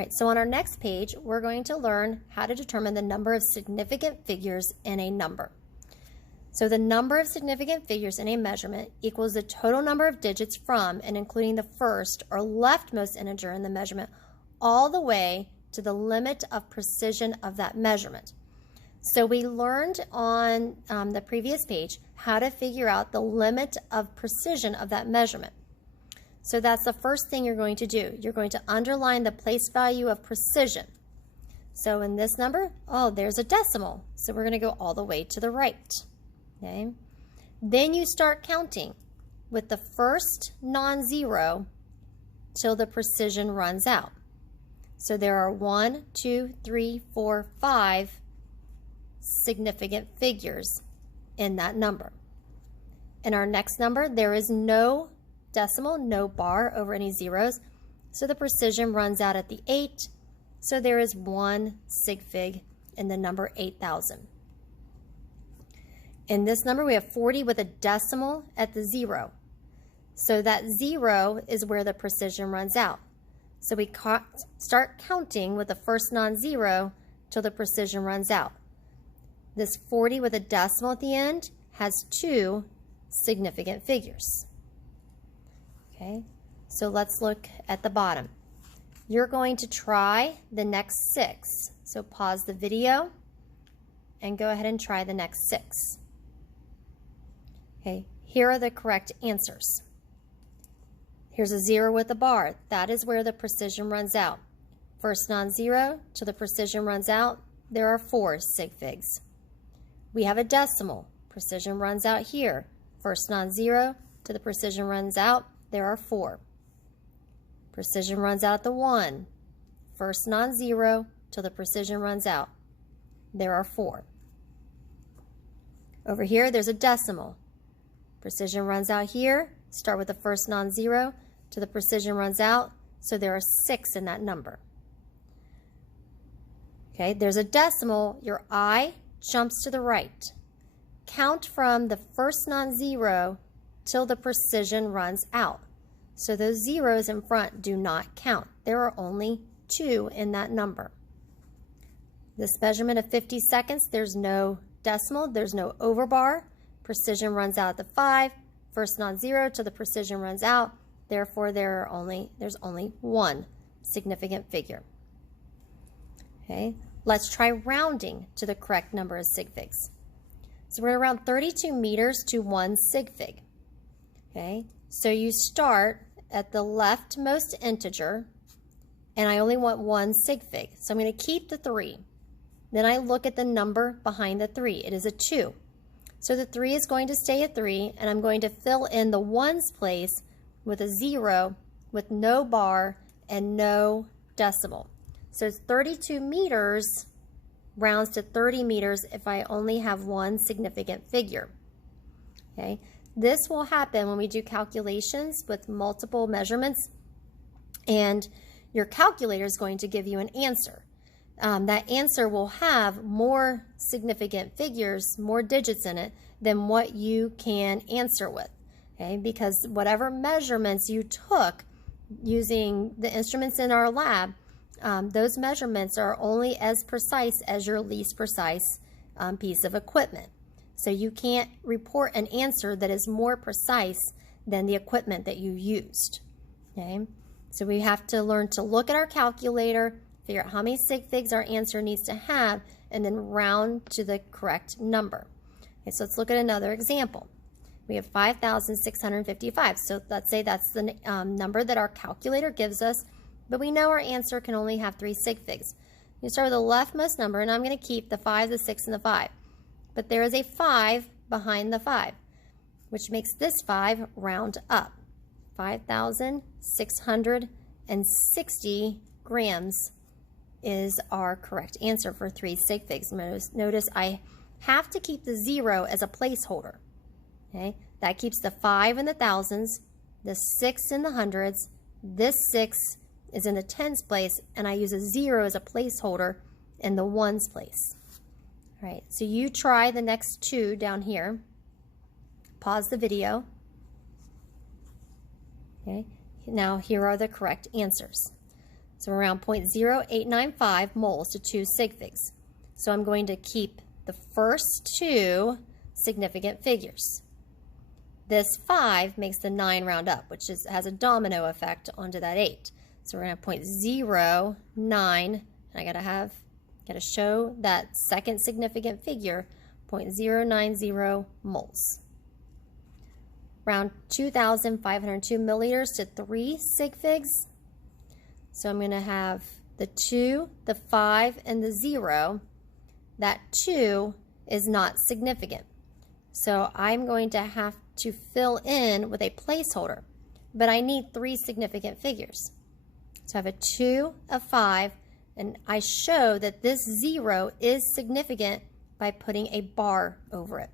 right, so on our next page, we're going to learn how to determine the number of significant figures in a number. So the number of significant figures in a measurement equals the total number of digits from and including the first or leftmost integer in the measurement all the way to the limit of precision of that measurement. So we learned on the previous page how to figure out the limit of precision of that measurement. So that's the first thing you're going to do. You're going to underline the place value of precision. So in this number, oh, there's a decimal. So we're going to go all the way to the right. Okay. Then you start counting with the first non-zero till the precision runs out. So there are 1, 2, 3, 4, 5 significant figures in that number. In our next number, there is no decimal, no bar over any zeros, so the precision runs out at the 8, so there is 1 sig fig in the number 8,000. In this number, we have 40 with a decimal at the 0, so that 0 is where the precision runs out. So we start counting with the first non-zero till the precision runs out. This 40 with a decimal at the end has 2 significant figures. Okay, so let's look at the bottom. You're going to try the next 6. So pause the video and go ahead and try the next 6. Okay, here are the correct answers. Here's a 0 with a bar. That is where the precision runs out. First non-zero till the precision runs out, there are 4 sig figs. We have a decimal. Precision runs out here. First non-zero till the precision runs out, there are 4. Precision runs out at the 1. First non-zero till the precision runs out, there are 4. Over here, there's a decimal. Precision runs out here. Start with the first non-zero till the precision runs out, so there are 6 in that number. Okay, there's a decimal. Your eye jumps to the right. Count from the first non-zero till the precision runs out. So those zeros in front do not count. There are only 2 in that number. This measurement of 50 seconds, there's no decimal, there's no overbar. Precision runs out at the 5. First non-zero till the precision runs out. Therefore, there's only 1 significant figure. Okay, let's try rounding to the correct number of sig figs. So we're around 32 meters to 1 sig fig. Okay, so you start at the leftmost integer, and I only want 1 sig fig. So I'm going to keep the 3. Then I look at the number behind the 3. It is a 2. So the 3 is going to stay at 3, and I'm going to fill in the 1's place with a 0 with no bar and no decimal. So it's 32 meters rounds to 30 meters if I only have 1 significant figure. Okay, this will happen when we do calculations with multiple measurements, and your calculator is going to give you an answer. That answer will have more significant figures, more digits in it than what you can answer with, okay? Because whatever measurements you took using the instruments in our lab, those measurements are only as precise as your least precise piece of equipment. So you can't report an answer that is more precise than the equipment that you used, okay? So we have to learn to look at our calculator, figure out how many sig figs our answer needs to have, and then round to the correct number. Okay, so let's look at another example. We have 5,655. So let's say that's the number that our calculator gives us, but we know our answer can only have 3 sig figs. You start with the leftmost number, and I'm going to keep the 5, the 6, and the 5. But there is a 5 behind the 5, which makes this 5 round up. 5,660 grams is our correct answer for 3 sig figs. Notice I have to keep the 0 as a placeholder. Okay, that keeps the 5 in the thousands, the 6 in the hundreds, this 6 is in the tens place, and I use a 0 as a placeholder in the ones place. All right, so you try the next 2 down here. Pause the video. Okay, now here are the correct answers. So around 0.0895 moles to 2 sig figs. So I'm going to keep the first 2 significant figures. This 5 makes the 9 round up, which has a domino effect onto that 8. So we're going to have 0.09, and I gotta show that second significant figure, 0.090 moles. Round 2,502 milliliters to 3 sig figs. So I'm going to have the 2, the 5, and the 0. That 2 is not significant. So I'm going to have to fill in with a placeholder, but I need 3 significant figures. So I have a 2, a 5, and I show that this 0 is significant by putting a bar over it.